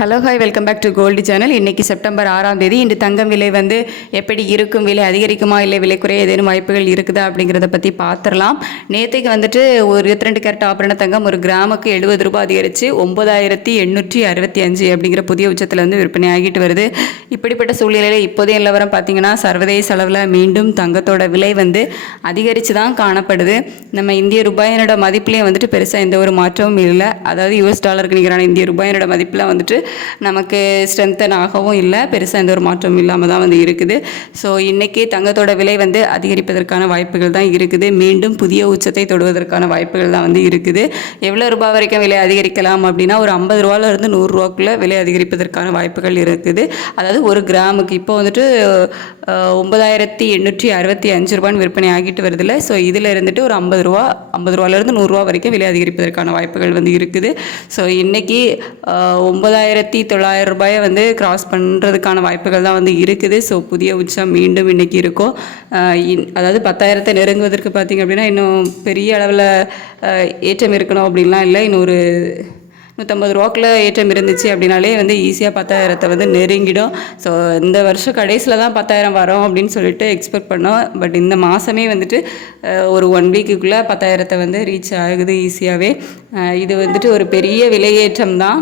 Hello hi welcome back to gold channel இன்றைக்கி September ஆறாம் தேதி. இன்று தங்கம் விலை வந்து எப்படி இருக்கும் விலை அதிகரிக்குமா இல்லை விலை குறைய ஏதேனும் வாய்ப்புகள் இருக்குதா அப்படிங்கிறத பற்றி பார்த்துடலாம் நேற்றுக்கு வந்துட்டு ஒரு இருபத்தி ரெண்டு கேரட் ஆபரண தங்கம் ஒரு கிராமுக்கு எழுபது ரூபாய் அதிகரித்து ஒம்பதாயிரத்தி எண்ணூற்றி அறுபத்தி அஞ்சு அப்படிங்கிற புதிய உச்சத்தில் வந்து விற்பனை ஆகிட்டு வருது. இப்படிப்பட்ட சூழ்நிலையில் இப்போதைய நிலவரம் பார்த்திங்கன்னா சர்வதேச அளவில் மீண்டும் தங்கத்தோட விலை வந்து அதிகரித்து தான் காணப்படுது. நம்ம இந்திய ரூபாயினோட மதிப்புலேயும் வந்துட்டு பெருசாக எந்த ஒரு மாற்றமும் இல்லை. அதாவது யூஎஸ் டாலருக்கு நிகரான இந்திய ரூபாயினோட மதிப்பில் வந்துட்டு நமக்கு ஸ்ட்ரென்தன் ஆகவும் இல்லை பெருசாக எந்த ஒரு மாற்றமும் இல்லாமல் தான் வந்து இருக்குது. ஸோ இன்றைக்கி தங்கத்தோட விலை வந்து அதிகரிப்பதற்கான வாய்ப்புகள் தான் இருக்குது. மீண்டும் புதிய உச்சத்தை தொடுவதற்கான வாய்ப்புகள் தான் வந்து இருக்குது. எவ்வளோ ரூபாய் வரைக்கும் விலை அதிகரிக்கலாம் அப்படின்னா ஒரு ஐம்பது ரூபாலேருந்து நூறுரூவாக்குள்ளே விலை அதிகரிப்பதற்கான வாய்ப்புகள் இருக்குது. அதாவது ஒரு கிராமுக்கு இப்போ வந்துட்டு ஒன்பதாயிரத்தி எண்ணூற்றி அறுபத்தி அஞ்சு ரூபான்னு விற்பனை ஆகிட்டு வருதில்ல. ஸோ இதில் இருந்துட்டு ஒரு ஐம்பது ரூபா ஐம்பது ரூபாலேருந்து நூறுரூவா வரைக்கும் விலை அதிகரிப்பதற்கான வாய்ப்புகள் வந்து இருக்குது. ஸோ இன்றைக்கி ஒன்பதாயிரம் ஒன்பதாயிரத்தி தொள்ளாயிரம் ரூபாயை வந்து கிராஸ் பண்ணுறதுக்கான வாய்ப்புகள் தான் வந்து இருக்குது. ஸோ புதிய உச்சம் மீண்டும் இன்றைக்கி இருக்கும். இன்- அதாவது பத்தாயிரத்தை நெருங்குவதற்கு பார்த்திங்க அப்படின்னா இன்னும் பெரிய அளவில் ஏற்றம் இருக்கணும் அப்படின்லாம் இல்லை. இன்னொரு நூற்றம்பது ரூபாக்குள்ள ஏற்றம் இருந்துச்சு அப்படின்னாலே வந்து ஈஸியாக பத்தாயிரத்தை வந்து நெருங்கிடும். ஸோ இந்த வருஷம் கடைசியில் தான் பத்தாயிரம் வரும் அப்படின்னு சொல்லிட்டு எக்ஸ்பெக்ட் பண்ணோம். பட் இந்த மாதமே வந்துட்டு ஒரு ஒன் வீக்குக்குள்ளே பத்தாயிரத்தை வந்து ரீச் ஆகுது ஈஸியாகவே இது வந்துட்டு ஒரு பெரிய விலையேற்றம் தான்.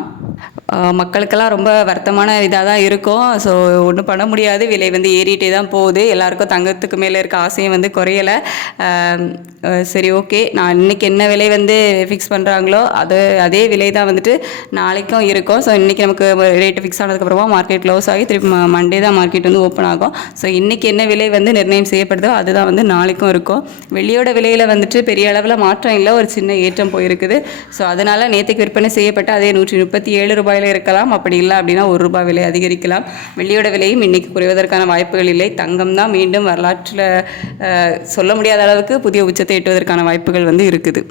மக்களுக்கெல்லாம் ரொம்ப வருத்தமான இதாக தான் இருக்கும். ஸோ ஒன்றும் பண்ண முடியாது. விலை வந்து ஏறிட்டே தான் போகுது. எல்லாருக்கும் தங்கத்துக்கு மேலே இருக்க ஆசையும் வந்து குறையலை. சரி ஓகே. நான் இன்னைக்கு என்ன விலை வந்து ஃபிக்ஸ் பண்ணுறாங்களோ அது அதே விலை தான் வந்துட்டு நாளைக்கும் இருக்கும். ஸோ இன்றைக்கி நமக்கு ரேட்டு ஃபிக்ஸ் ஆனதுக்கப்புறமா மார்க்கெட் க்ளோஸ் ஆகி திருப்பி மண்டே தான் மார்க்கெட் வந்து ஓப்பன் ஆகும். ஸோ இன்றைக்கி என்ன விலை வந்து நிர்ணயம் செய்யப்படுதோ அதுதான் வந்து நாளைக்கும் இருக்கும். வெளியோட விலையில் வந்துட்டு பெரிய அளவில் மாற்றம் இல்லை. ஒரு சின்ன ஏற்றம் போயிருக்குது. ஸோ அதனால் நேற்றுக்கு விற்பனை செய்யப்பட்ட அதே நூற்றி முப்பத்தி ஏழு ரூபாய் ரூபாயில் இருக்கலாம். அப்படி இல்லை அப்படின்னா ஒரு ரூபாய் விலை அதிகரிக்கலாம். வெள்ளியோட விலையும் இன்றைக்கி குறைவதற்கான வாய்ப்புகள் இல்லை. தங்கம் தான் மீண்டும் வரலாற்றில் சொல்ல முடியாத அளவுக்கு புதிய உச்சத்தை எட்டுவதற்கான வாய்ப்புகள் வந்து இருக்குது.